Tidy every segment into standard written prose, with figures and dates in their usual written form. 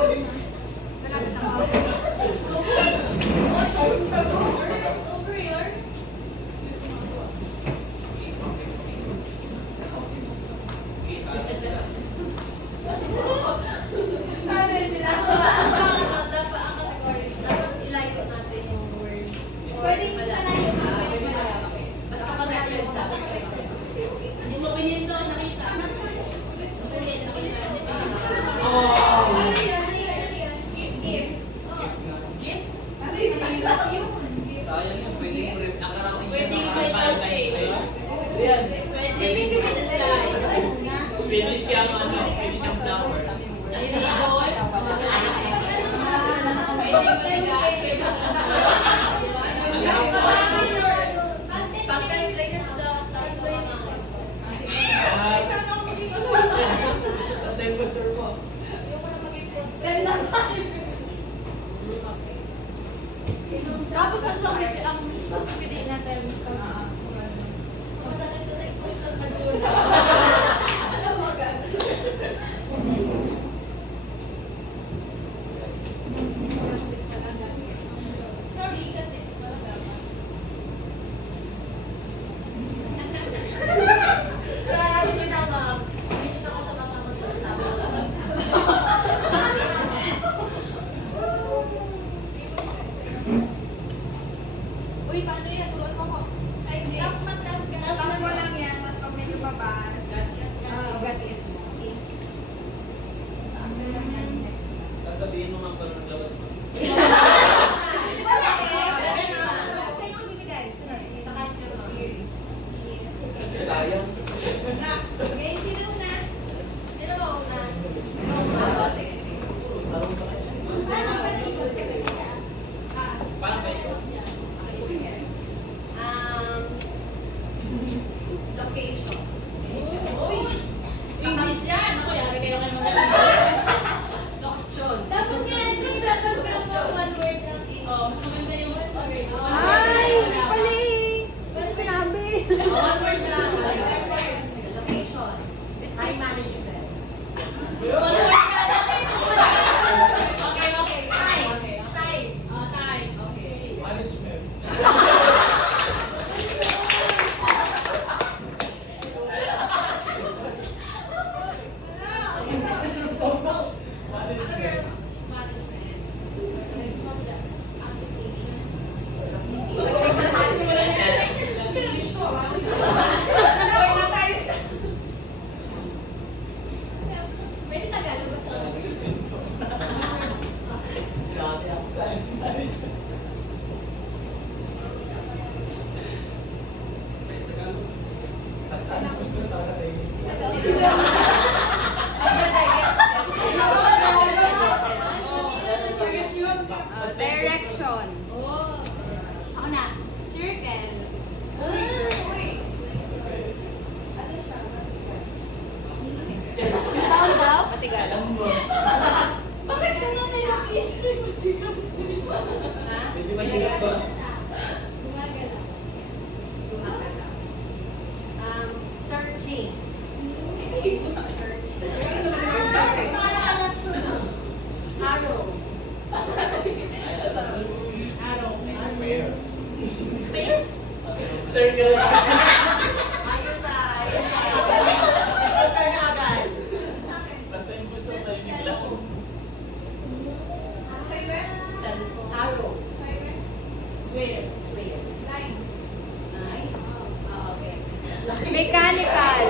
Malapit ako. Finish siyang flower. Tapos ang sakit ang pili natin. Masakit ko sa imposter na doon. Alam mo agad. Sorry, kasi walang dapat. Grabe din naman. Dito ako sa mga magsasabi. Uy, paano yan? Turuan mo ko. Ay, hindi. Mag-task ka na. Tapos mo lang yan. Tapos pag may lumabas. Gat-it mo. Sasabihin mo nga pa nung naglabas mo. Sa'yo ang bibigay. Sa kanya mo. Sayang. Okay, sino una? Sino ba una? Oo, sige. Tarong pa kayo. Paano ba na-ikot ka na? Paano ba ito? Okay, sige. Location. English yan. Ako, yari kayo kayo mga Location. Dapat yan. Dapat one word lang. Oo, mas maganda yung one word. Ay, pali! Ba't sinabi? One word lang. Location. Time management. One word ka lang. Okay, okay. Time. Okay. Time. Time. Okay. Management. Management. This one, the application. Uy, na tayo. Pwede Tagalog ba? Grabe ako. Time management. Saan gusto talaga tayo? Direction. Ako na. Circle. Uy. Tawag daw? Matigal. Bakit ka na yung history mo? Ha? Pwede ba hirap ba? Gumagala. Gumagala. Searching. Search. Search. Arrow. Arrow. Where? Spare? Circle. Ayos ah. Basta na agad. Basta yung gusto tayo bigla. Cellphone. Arrow. Where? Spare. Line. Line? Ah, okay. Mechanical.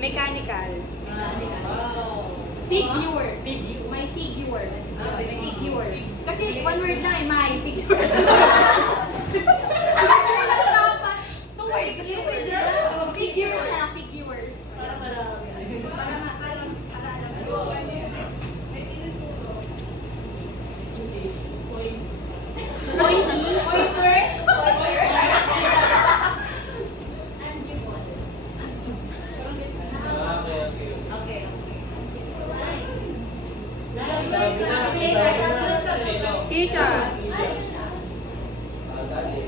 Mechanical. Wow. Figure. Big you. May figure. Ah, May figure. Kasi one word lang eh, may figure. Figure lang dapat. Two words. Kasi pwede na. Figures na lang, figures. Para marami. Para alam mo. May tinuturo. Point. Pointy. Pointer? Okay, okay. Okay, Tisha. Dali.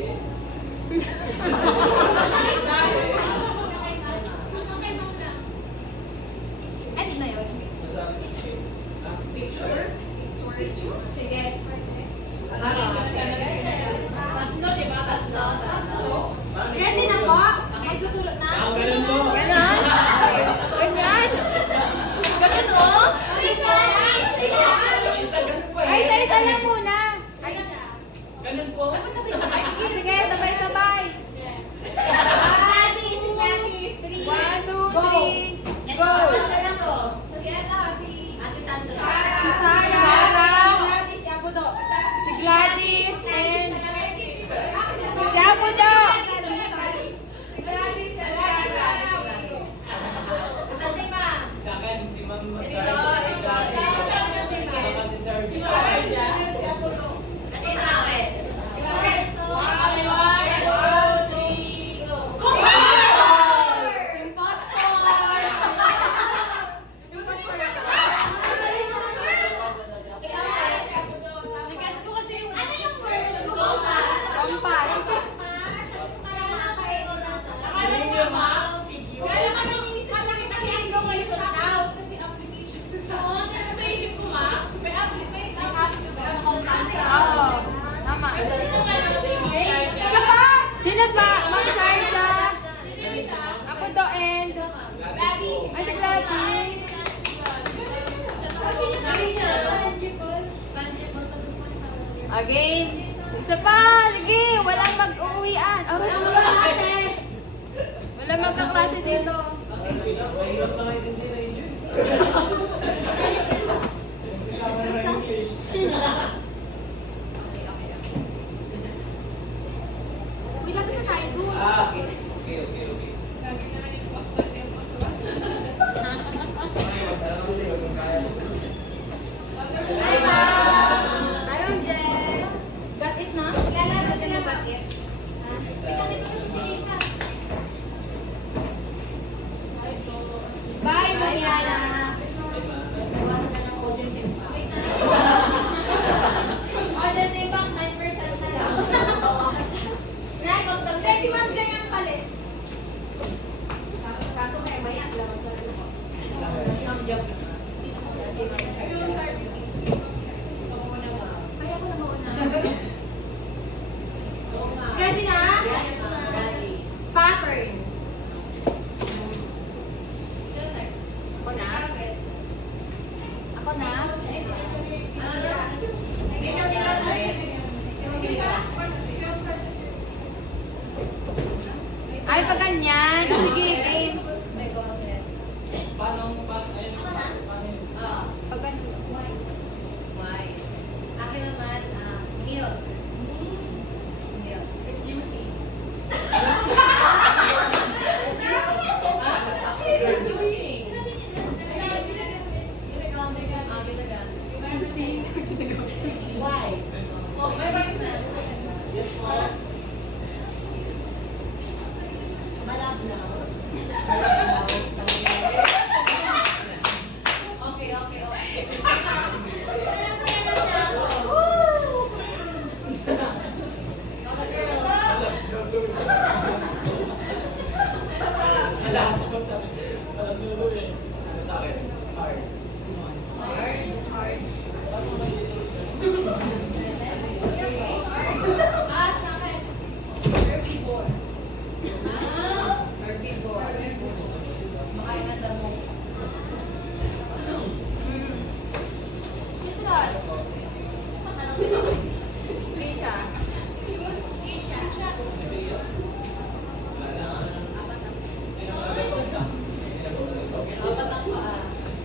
End na yun. Masabi ko si Pictures. Sige. Tatlo, di ba? Tatlo. Ready na po? Magtuturo na? Ah, ganun po. Ganon? Ganyan? Ganon o? Isa, ganun po Ay, eh. isa-isa lang muna. Ay, Ganun po. sige, sabay-sabay. Gladys, Gladys. 1, 2, 3, go! Si Sarah, si Abudo. Si Gladys and si Abudo. Sa akin, si Ma'am Sarah. Saka si Sir. Oo, tama. Isa pa? Sino pa? Ma'am Sharda. Abudo and ay, si Gladys. Again. Isa pa. Sige. Walang mag-uwian. Walang magkaklase. Walang magkaklase dito. Mahirap na kayo hindi na enjoy. Uy, lapit na tayo dun. Ah, okay. Okay. Ayun, Jen. Got it, no? Lalabas ka na got it. Bye, Mariana. Audience, ibang 9% na lang. Next, si Ma'am Jen ang palit. Kaso kaya maya, labas na rin ako. Si Ma'am Jen. Ay, ako na mauna. Ready na? Pattern. Sino next? Ako na? Ako na? Ay, pag ganyan. Sige, game. Paano? Paano yun? Pag ganyan. Akin naman, milk. Milk. It's juicy. Ginagan. Why? Oh, may bike na. Yes, po. Malabnaw. Okay. Alam niyo eh. Ano sa akin? Hard. Hard. Sa akin. Herbivore. Herbivore. Makain ng damo. Susunod. Tisha.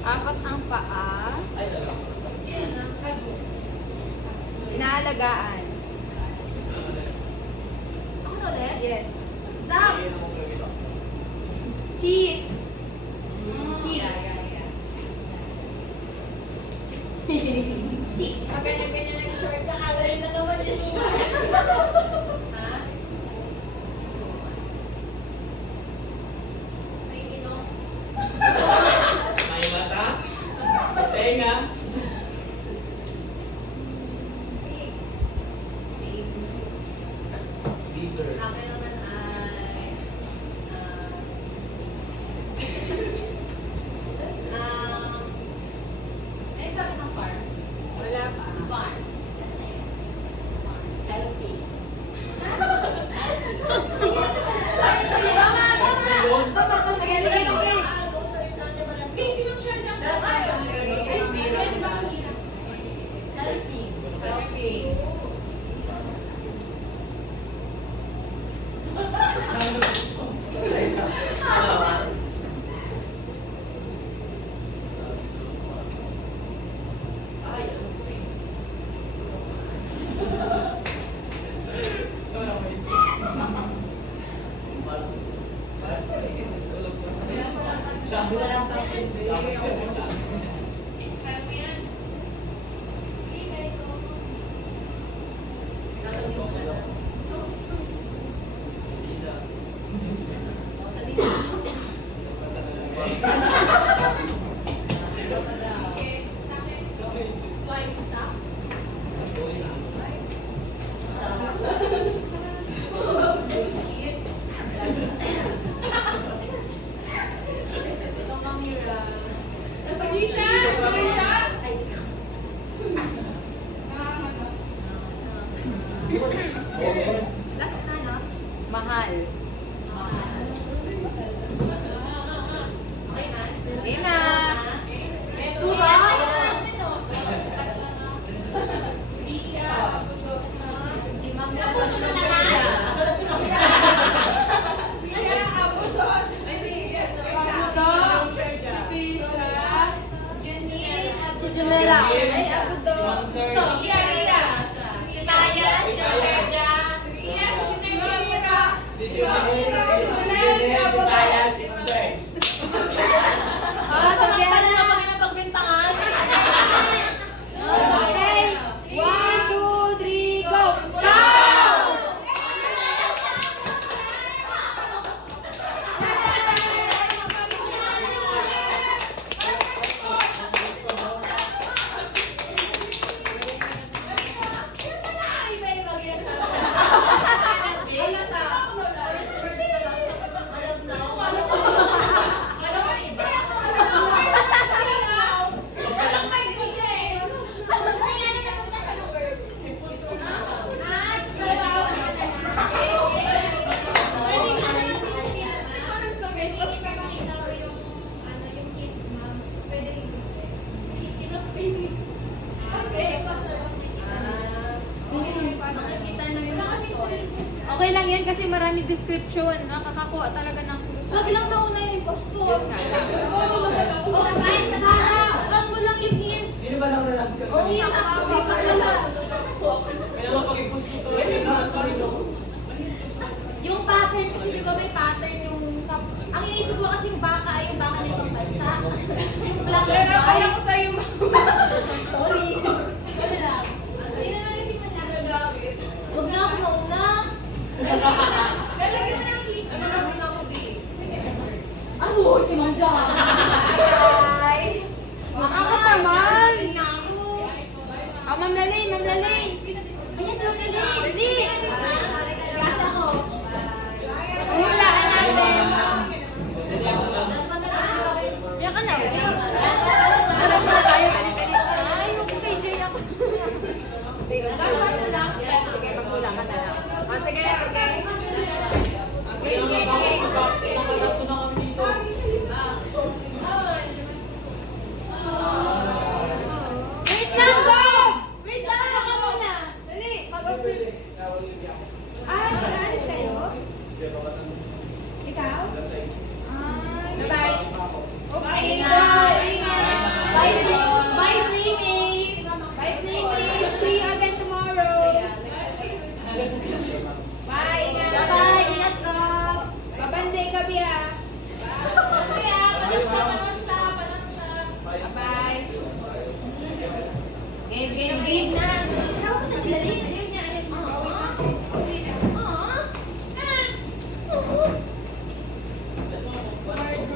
Apat ang paa. Ay, dalawa. Sino na? Inaalagaan. Ako na ulit? Yes. Duck. Ayun ang gawin ko. Cheese. Cheese. Cheese. Ganyan-ganyan ang short. Nakala rin na naman yung short. Ha? May inom. May mata. Tenga. Big. Big. Beaver. Akin naman ay ay isa ko Kaya mo yan. Ingay ko. So. Hindi na. O, sa dito. Okay, sa akin. Livestock. Ito kamera. Pagisha! Pagisha! Last na, no? Mahal. Okay na? Ayun na. Tuwa! Si Ma'am Tapos na naman. Si Junela. Ay, ako to. Si Maya, si Serja. Ah, Kaya together. na pag napagbintangan. Okay. 1, 2, 3, go! Go! Iba-iba ginagawa. Alas na ako. Ano ba iba? Makikita na yung mga story. Okay lang yan kasi marami description. Nakakakuha talaga ng Wag lang mauna yung impostor. Yun nga lang. Wag mo lang i-hint. Sino ba nang lalaki ka? Oo, yung nakakasipat naman. Kaya lang pag-impose ko ito, yun lahat pa rin ako. Yung pattern kasi di ba may pattern yung ang iniisip ko kasi yung baka ay yung baka na ibang bansa. Yung black and white. ko sa'yo, Sorry. Ano lang. Hindi na lang hindi man nagagamit. Huwag na ako mauna. Lalagyan mo ng heat. Ano lang ako, di? Ano? Si Manja. Ay. Nakakataman. Na ako. Oh, Ma'am Lalay, Ma'am Lalay. Ayan, so dali. Dali. Gas ako. Umulaan natin. Yan ka na. Alas na tayo. Ay, okay. Sige ako. Sige, sige, maghula ka na lang. Oh, sige, sige. Okay, sige. Nakagat ko na kami dito. Wait lang, go! Wait lang, ako muna. Dali, mag-observe. Ah, nag-aalis kayo? Ikaw? Ay. Bye-bye. Okay, ingat. Ingat. Bye, playmate. Bye, playmate. See you again tomorrow. Bye, ingat. Bye-bye. Ingat ko. Babande gabi ah. Kaya, palang siya. Bye. Game na. Ano ko sa dali? Ayun niya, ayun. Okay na.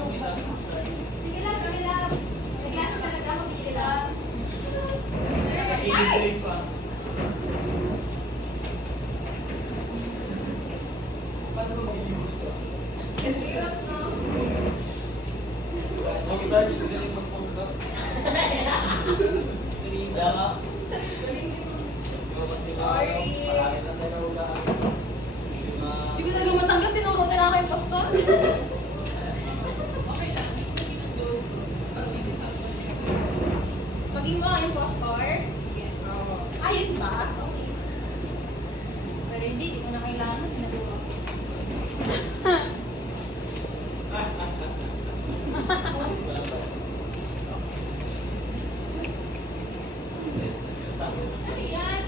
Sige lang, sige lang. Nag-class talaga ako, sige lang. Iigrade pa. Paano ba magiging gusto? Mag-search, galing mag-phone ka. Tinita ka. Sorry. Parami na tayo nahulaan. Hindi ko talaga matanggap. Tinurutin na ako yung postor. Maging mo kayong postor? Yes. Ayun ba? Okay. Pero hindi, di ko na kailangan. Pinagawa ko. Ano yan?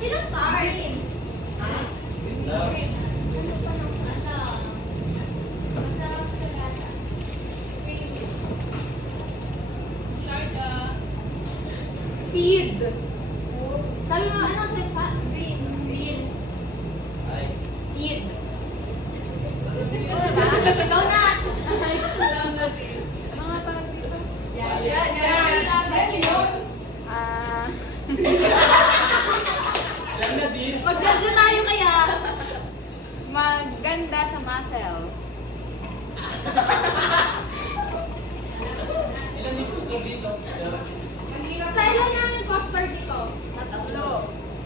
Sino star? Ikaw na! Ano nga tawag dito? Ah, Alam na this. Mag-judge na tayo kaya! maganda sa muscle. Ilan yung gusto dito? Sa ilan na ang imposter dito? Tatlo.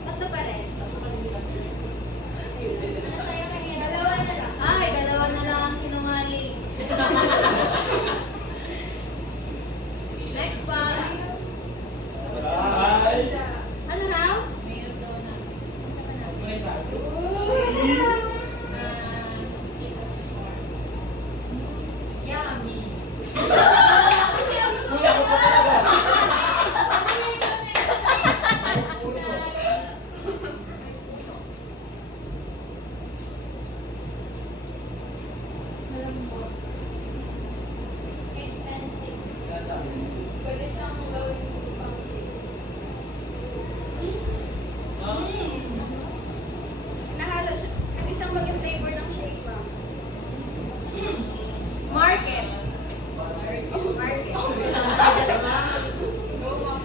Tatlo pa rin. Ano sa'yo kanina? Dalawa na lang. Ay, dalawa na lang ang sinungaling. Next one. Bye! Ano raw? Kuya ko pa talaga. Expensive. Pwede siyang gawin isang shake. Nahalo siya. Pwede siyang maging flavor ng shake ba? Market. Market.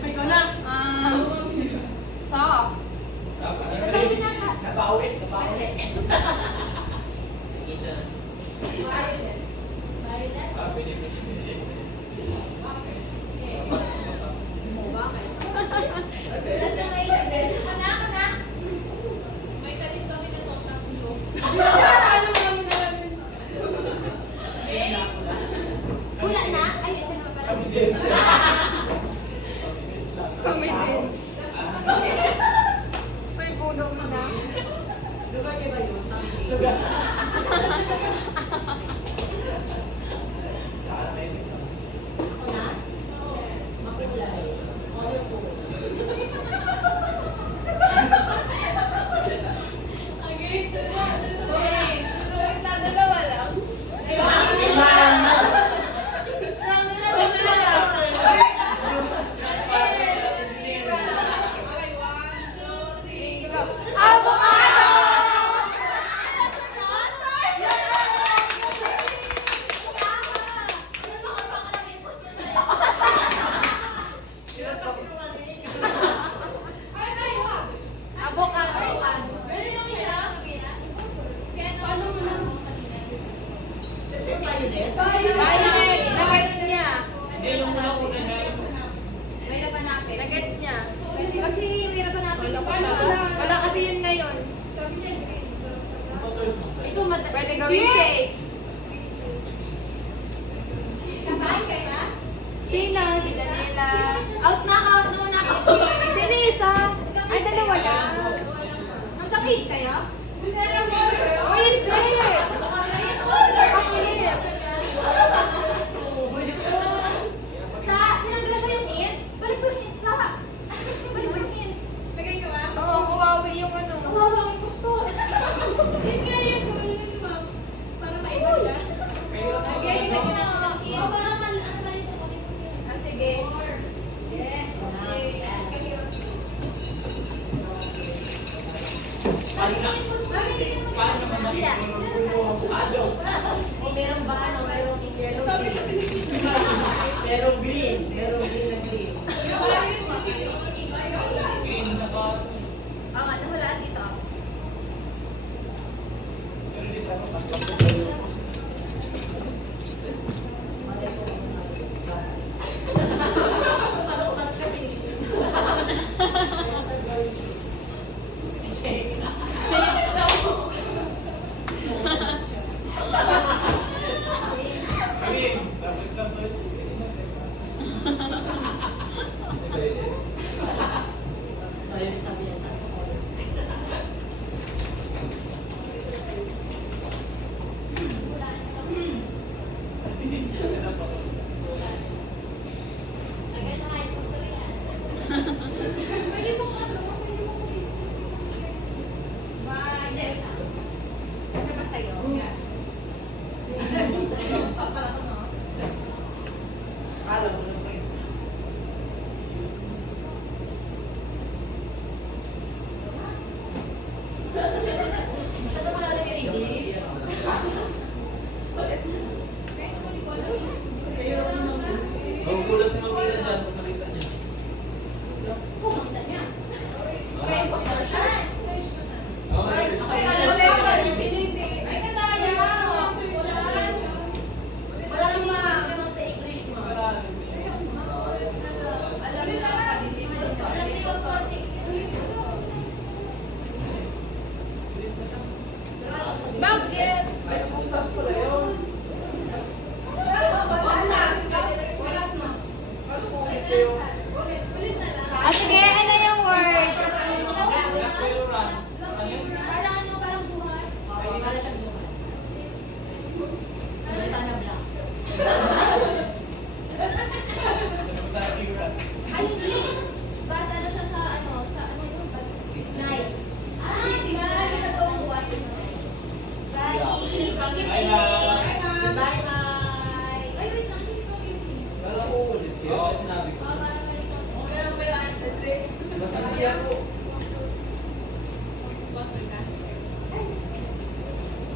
Ikaw na. Soft. Sabi na ka. Nabawi. Hindi siya. Violet. Violet? Ah, pwede. Violet na may ilagay. Kana, kana. May talim kami na itong tatlo. Ano kami na lang? Pula na? Ay, isa na pala. Kami din. Kami din. May puno na. Dalawa lang. Violet. Nagets niya. Hindi, yung una na. Mayroon pa natin. Nagets niya. Pwede kasi mayroon pa natin. Wala kasi yun na yun. Ito, Pwede gawin shake. Kakain ka na? Sino? Si Daniela. Out na muna ako. Si Lisa. Ay, dalawa lang. Magkakit kayo? Oh, hindi. Pakilip. Sa, sinanggalan ba yung in? Balik mo yung in sa. Balik mo yung in. Lagay ka ba? Oo, kuwawi yung ano. Kawawa ang gusto. Yun nga yung gawin ma'am. Para maiba ka. Lagay na ginagawa ng in. O, parang ano ba rin ito? Ah, sige. Yeah. Paano naman yung avocado? O meron ba ano? Merong yellow green. Merong green. Merong green na green. Green na ba? Oo nga, nahulaan dito. Pero di tayo Safe daw. Green. Tapos na to. Sabi niya sa ako.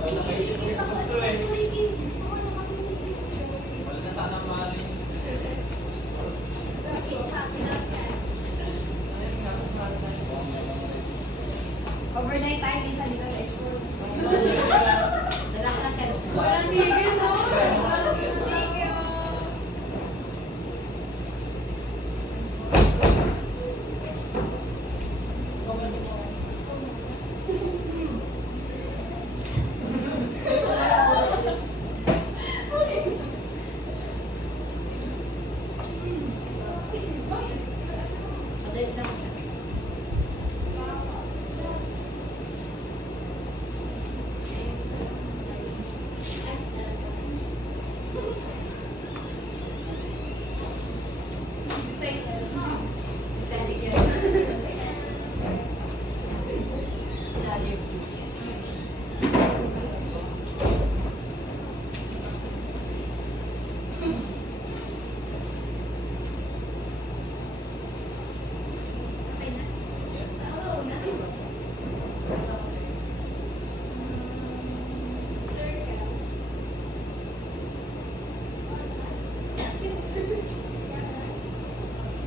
Wala naisip ko yung gusto eh. Wala na sana maaaring. Overnight tayo minsan dito sa school. Nalakalakan. Walang tigil, no? Walang tigil. Madali lang siya. Study here. Study.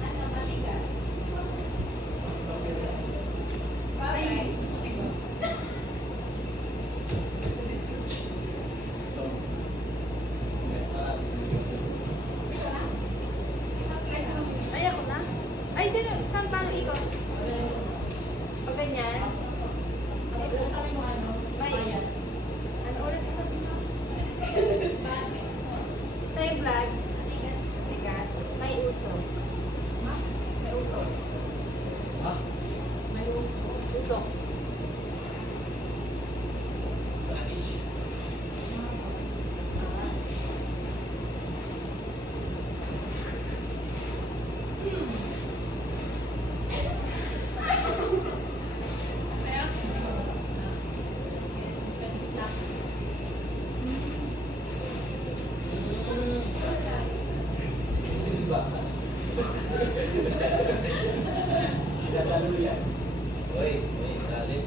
Ano, matigas. Ay, ako na. Ay, sino? Saan paano ikot? Pag ganyan? Sabi mo ano? Bias. Ano ulit ka sabi mo? Sa'yo vlog, matigas, matigas, may uso. May uso. Ha? May uso. Uso. Spanish. Diba? Sinadalo yan. Uy, dali.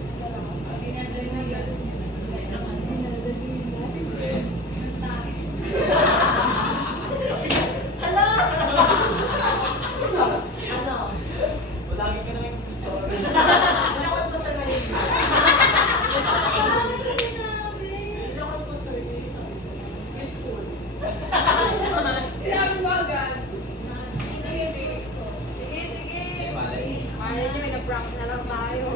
Siyempre. Ano? Lagi ka naman gusto. Nakot ko sa mali. Nakot ko sa mali. Useful. Sinabi mo agad. Sige, sige. Malay. Malay niyo, may na-prank na lang tayo.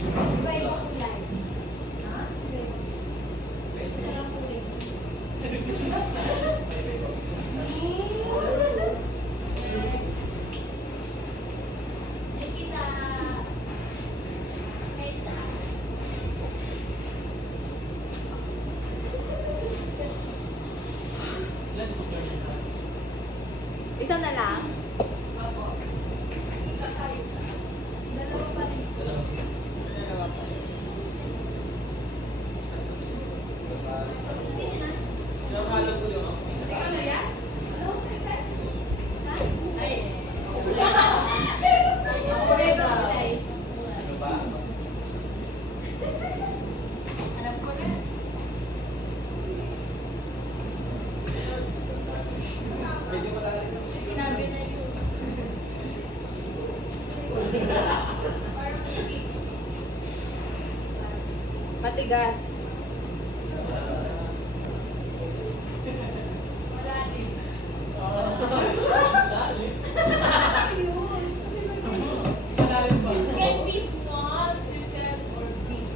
Iba-iba kulay. Ha? Isa lang po eh. Nakikita kahit saan. Ilan gusto niya sa Isa na lang? Dalawa pa rin. dalawa? Hindi na. Sinamalo ko yung ako. Ikaw na, Yas? Hello, Peter? Ha? Ay. Kulay ba? Ano ba? Alam ko na. Medyo malalim. Sinabi na yun. Matigas. Malalim. Malalim ba? Can be small, circle, or big.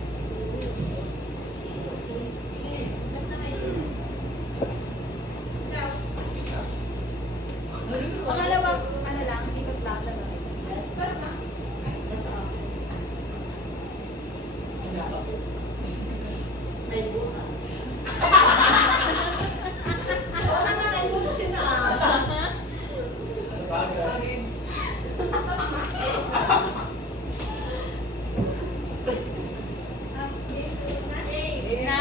Pangalawang, ano lang, ikot lang. Basta. Basta. May bukas. Wala na rin mo kasi na. Bagay. Na?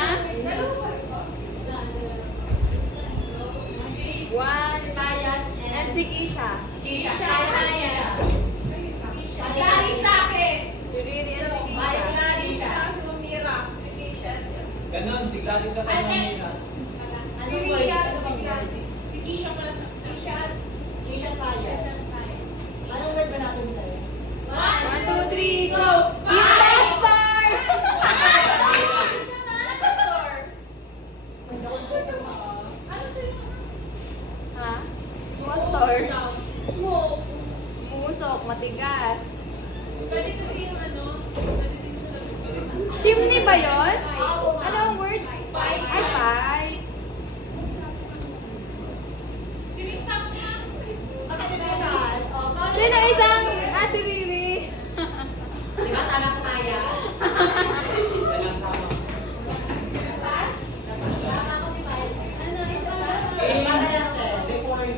One. Si Payas And and si Kisha. Kisha. Galing sa akin. Si Riri and si Bye, Kisha. si Kisha. Si Lumira. Si Dati sa Tanzania. Ano ba yun? Si Keisha pala sa... Kisha tayo. Anong word ba natin sa'yo? 1, 2, 3, go! Investor! Ako sa gusto mo. Ano sa'yo? Ha? Investor? Musok, matigas. Pwede kasi yung ano, pwede din siya lang. Chimney ba yun? Anong word? Ay, pipe. Sinitsang na. Sa Pilipinas, Sino isang... si Riri. di ba tama ko kaya? Isa lang tama. Tama ko si Miles. Ano, ito ba? Eh, mana yan eh. Before.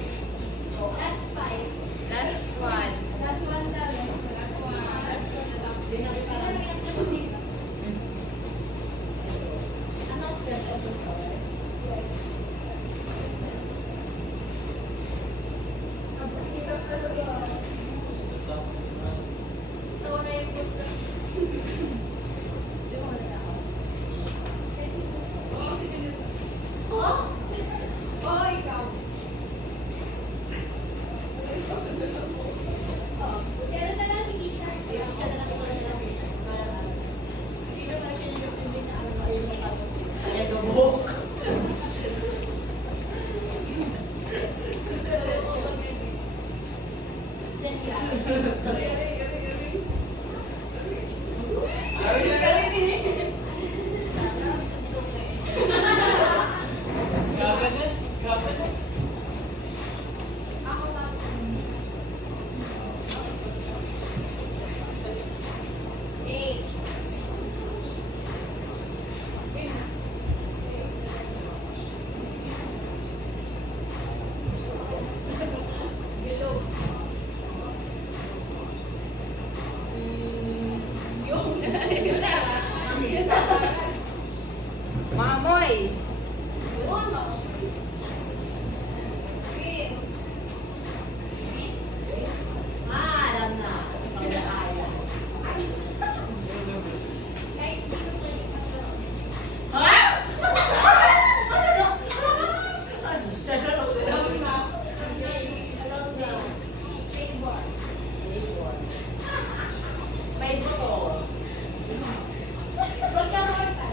Last 5. Last one. Last one daw. Last one. Anong sentence ko? Gusto lang. Ito na yung gusto. Oo, ikaw. Kaya na lang si Keisha. Siya na lang ito na lang. Hindi na parang siya yung hindi na alam mo yung mapagod. Kaya gabok. Gaganas. Gaganas. Ako lang. Eight. Maamoy. Alam na. Pagkakaya. Guys, sino pa yung maglaro? Ha? Alam na. Alam na. Playboard. May ito. Magkaroon ka.